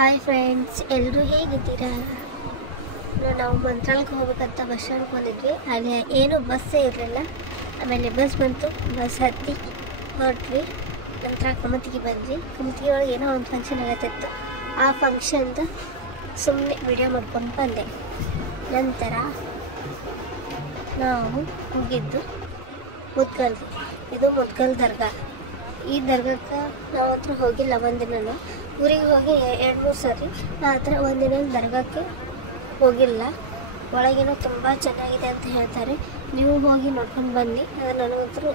Hi friends, ಎಲ್ಲರೂ ಹೇಗಿದ್ದೀರಾ? ನಾವು ಮಂತ್ರಾಲಯಕ್ಕೆ ಹೋಗ್ಬೇಕಂತ ಬಸ್ ಸ್ಟ್ಯಾಂಡ್ಗೆ ಬಂದಿದ್ವಿ. ಅಲ್ಲಿ ಏನೂ ಬಸ್ಸೇ ಇರಲಿಲ್ಲ. ಆಮೇಲೆ ಬಸ್ ಬಂತು, ಬಸ್ ಹತ್ತಿ ಹೊರಟ್ವಿ. ನಂತರ ಕಮತಿಗೆ ಬಂದ್ವಿ. ಕಮತಿಗೆ ಒಳಗೆ ಏನೋ ಒಂದು ಫಂಕ್ಷನ್ ಆಗತ್ತಿತ್ತು. ಆ ಫಂಕ್ಷನ್ದು ಸುಮ್ಮನೆ ವಿಡಿಯೋ ಮಾಡ್ಕೊಂಡು ಬಂದೆ. ನಂತರ ನಾವು ಹೋಗಿದ್ದು ಮುದ್ಗಲ್ಗೆ. ಇದು ಮುದ್ಗಲ್ ದರ್ಗಾ. ಈ ದರ್ಗಾಕ್ಕೆ ನಾವು ಹತ್ರ ಹೋಗಿಲ್ಲ ಒಂದಿನೂ. ಊರಿಗೆ ಹೋಗಿ 2-3 ಸರಿ, ಆ ಥರ ಒಂದಿನ ದರ್ಗಾಕ್ಕೆ ಹೋಗಿಲ್ಲ. ಒಳಗೇನೋ ತುಂಬ ಚೆನ್ನಾಗಿದೆ ಅಂತ ಹೇಳ್ತಾರೆ. ನೀವು ಹೋಗಿ ನೋಡ್ಕೊಂಡು ಬನ್ನಿ. ಆದರೆ ನನಗಂತೂ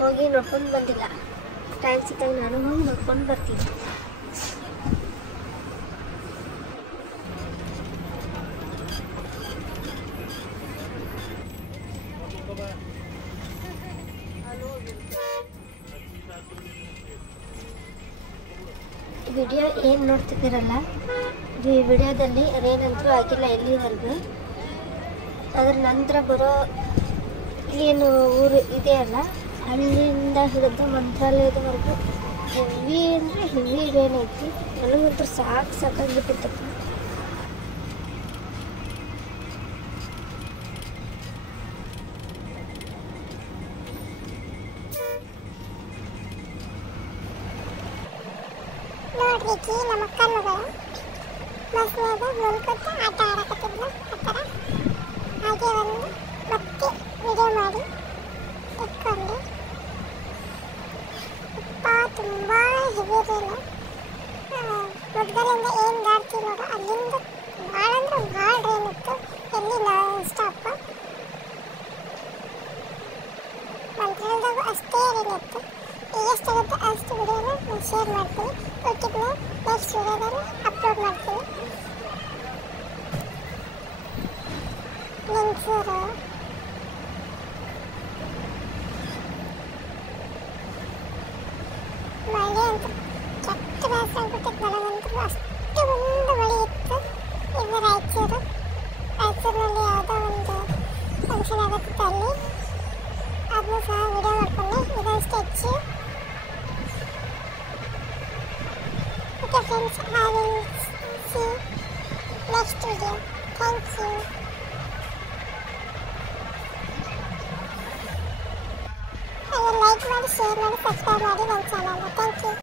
ಹೋಗಿ ನೋಡ್ಕೊಂಡು ಬಂದಿಲ್ಲ. ಟೈಮ್ ಸಿಕ್ಕಾಗ ನಾನು ಹೋಗಿ ನೋಡ್ಕೊಂಡು ಬರ್ತೀನಿ. ವಿಡಿಯೋ ಏನು ನೋಡ್ತಿದ್ದೀರಲ್ಲ, ಈ ವಿಡಿಯೋದಲ್ಲಿ ಏನಂತೂ ಆಗಿಲ್ಲ ಎಲ್ಲಿವರೆಗೂ. ಅದರ ನಂತರ ಬರೋ ಏನು ಊರು ಇದೆಯಲ್ಲ, ಅಲ್ಲಿಂದ ಹಿಡಿದು ಮಂತ್ರಾಲಯದವರೆಗೂ ಹೆವಿ ಅಂದರೆ ಹೆವಿ ಏನೈತಿ. ನನಗಂತೂ ಸಾಕಾಗಿಬಿಟ್ಟಿತ್ತು. ನೋಡ್ಲಿಕ್ಕೆ ನಮ್ಮ ಕಣ್ಣುಗಳು ಬಸ್ನಾಗ ಮುಲ್ಕೊತ ಆಟ ಆಡಕತ್ತಿದ್ಲು. ಆ ಥರ ಹಾಗೆ ಒಂದು ಮತ್ತೆ ವಿಡಿಯೋ ಮಾಡಿ ಇಟ್ಕೊಂಡು ತುಂಬ ಹೆವಿ ಇರಲಿಲ್ಲ. ಮುದ್ಗಲಿಂದ ಏನು ದಾಡ್ತೀವಿ ನೋಡು, ಅಲ್ಲಿಂದ ಭಾಳ ಅಂದ್ರೆ ಭಾಳ ಟ್ರೈನ್ ಇತ್ತು. ಎಲ್ಲಿ ನಾನ್ ಸ್ಟಾಪ್. ಮಂತ್ರಾಲಯದಾಗ ಅಷ್ಟೇ ಟ್ರೈನ್ ಇತ್ತು. ಎಷ್ಟಾಗುತ್ತೆ ಅಷ್ಟು ವಿಡಿಯೋನ ನಾನು ಶೇರ್ ಮಾಡ್ತೀನಿ. ಯೂಟ್ಯೂಬ್ನ ನೆಕ್ಸ್ಟ್ ವಿಡಿಯೋದಲ್ಲಿ ಅಪ್ಲೋಡ್ ಮಾಡ್ತೀನಿ. ಲಿಂಕ್ಸರು ಮಳೆ ಅಂತೂ ಕೆಟ್ಟ ಬೇಸರ ಆಗ್ಬಿಟ್ಟಿತ್ತು ನನಗಂತೂ. ಅಷ್ಟು ಒಂದು ಮಳೆ ಇತ್ತು. ಇದು ರಾಯಚೂರಿನಲ್ಲಿ ಯಾವುದೋ ಒಂದು ಫಂಕ್ಷನ್ ಆಗುತ್ತಿತ್ತು. ಅಲ್ಲಿ ಅದನ್ನು ಸಹ ವಿಡಿಯೋ ಮಾಡ್ಕೊಂಡೆ. ಇದೊಂದು ಸ್ಟೆಚ್ಚು. Okay friends, I will see next video. Thank you. I will like ಮಾಡಿ, share ಮಾಡಿ, subscribe ಮಾಡಿ ನನ್ನ ಚಾನಲ್. Thank you.